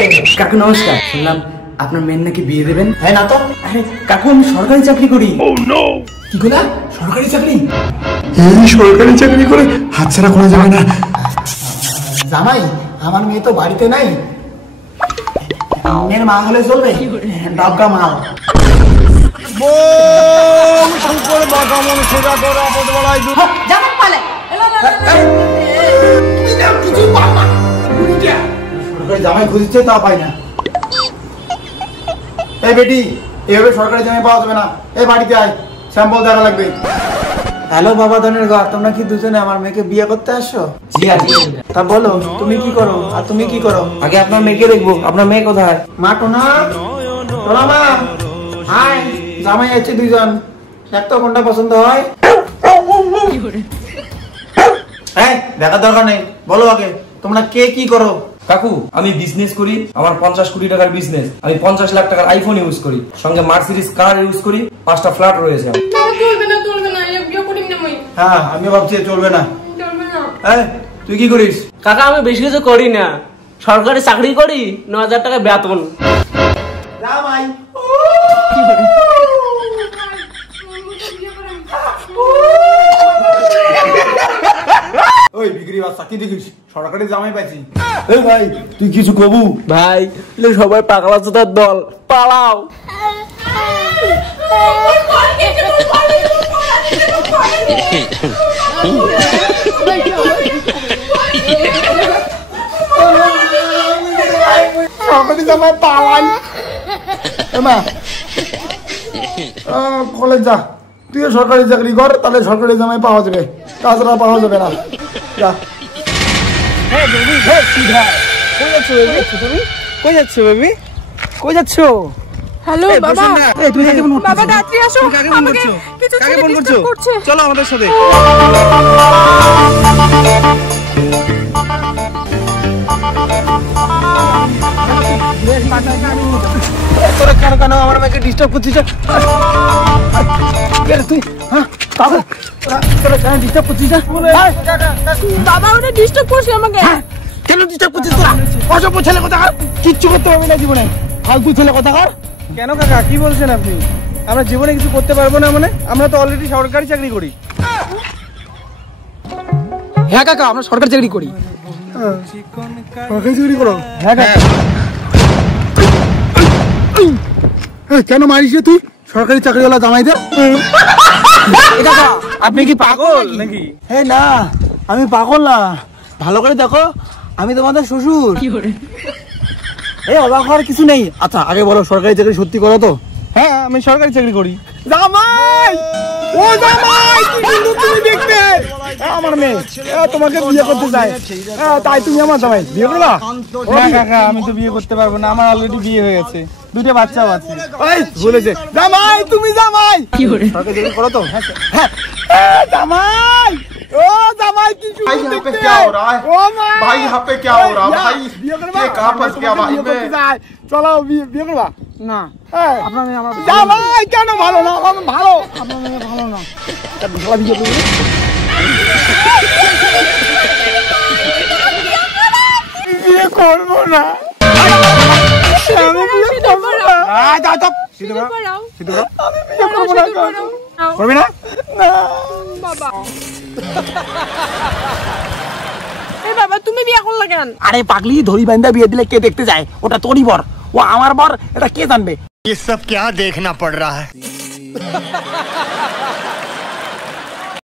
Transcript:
কাকু নমস্কার, শুনলাম আপনার মেয়ের নাকি বিয়ে দেবেন। হ্যাঁ না তো, কাকু আমি সরকারি চাকরি করি। কি বলা? সরকারি চাকরি? এই সরকারি চাকরি করে হাতছাড়া করা যাবে না। জামাই, আমার মেয়ে তো বাড়িতে নাই, মেয়ের মা হলে চলবে? ডাবকা মাল। জামাই খুঁজছে তা পাই না। এই বেটি, এভাবে সরকারি জামাই পাওয়া যাবে না। এই বাড়িতে আয়, স্যাম্পল দেখা লাগবে। হ্যালো বাবা ধনের ঘর, তোমরা কি দুজনে আমার মেয়েকে বিয়ে করতে আসছো? জি আজকে। তা বলো তুমি কি করো আর তুমি কি করো? আগে আপনার মেয়েকে দেখবো। আপনার মেয়ে কোথায়? মা টোনা, টোনা মা, হাই। জামাই আছে দুইজন, একটা কোনটা পছন্দ হয়? এই দেখার দরকার নেই, বলো আগে তোমরা কে কি করো? কাকু আমি বিজনেস করি, আমার 50 কোটি টাকার বিজনেস। আমি 50 লাখ টাকার আইফোন ইউজ করি, সঙ্গে মার্সিডিজ কার ইউজ করি, 5টা ফ্ল্যাট রয়েছে। হ্যাঁ আমি ভাবছি চলবে না। তুই কি করিস? কাকা আমি বেশি কিছু করি না, সরকারি চাকরি করি, 9000 টাকা বেতন। জামাই ওই বিক্রি বাচ্চা কি দেখিস? সরকারি জামাই পাইছি। এই ভাই তুই কিছু কবু? ভাই সবাই পাগলা চোদার দল, পালাও। সরকারি জামাই পালাই। কলেজ যা, তুই সরকারি চাকরি কর, তাহলে সরকারি জামাই পাওয়া যাবে, তাছাড়া পাওয়া যাবে না। যা। কই যাচ্ছ বেবি? কই যাচ্ছ? হ্যালো বাবা, বাবা রাত্রি আসো, আমাকে কিছু ছেলে ডিস্টার্ব করছে। চলো আমাদের সাথে। তোরা কেন কেন আমার মেয়েকে ডিস্টার্ব করছিস? তুই তোরা কেন ডিস্টার্ব করছিস? বাবা ওটা ডিস্টার্ব করছে আমাকে। কেন ডিস্টার্ব করছিস তোরা? অসভ্য ছেলে কথা, কিচ্ছু করতে পারবি না জীবনে, ফালতু ছেলে কথা। কেন কাকা কি বলছেন আপনি? আমরা জীবনে কিছু করতে পারবো না মানে? আমরা তো অলরেডি সরকারি চাকরি করি। হ্যাঁ কাকা, আমরা সরকারি চাকরি করি। সরকারি চাকরি করো? হ্যাঁ কাকা। কেন মারিস তুই সরকারি চাকরিওয়ালা জামাইদের? আপনি কি পাগল নাকি? হ্যাঁ না, আমি পাগল না, ভালো করে দেখো, আমি তোমাদের শ্বশুর। এই অবাক হওয়ার কিছু নেই। আচ্ছা আগে বলো, সরকারি চাকরি সত্যি করো তো? হ্যাঁ আমি সরকারি চাকরি করি। জামাই, ও জামাই, কি সুন্দর তুমি দেখতে। আমার মেয়ে তোমাকে বিয়ে করতে চায়, তাই তুমি আমার জামাই বিয়ে করবা? না কাকা আমি তো বিয়ে করতে পারবো না, আমার অলরেডি বিয়ে হয়ে গেছে, 2টা বাচ্চাও আছে। বলেছে জামাই, তুমি জামাই সরকারি চাকরি করো তো? হ্যাঁ জামাই, ओ जमाई की भाई यहाँ पे क्या हो रहा है? भाई यहाँ पे क्या हो रहा है? भाई ये कहाँ फंस गया भाई मैं? চলো বিয়ে করবা না? আপনার মেয়ে আমার জামাই কেন ভালো না? আমার ভালো, আপনার মেয়ে ভালো না, ভালো বিয়ে করবো। বিয়ে করবো না, আমি বিয়ে করবো না। যাও তো সিধু করো, সিধু করো। আমি বিয়ে করবো না। করবি না? বাবা এই বাবা তুমি বিয়ে করলা কেন? আরে পাগলি, ধরি বান্ধা বিয়ে দিলে কে দেখতে যায়? ওটা তোরই বর, ও আমার বর, এটা কে জানবে? ये सब क्या देखना पड़ रहा है?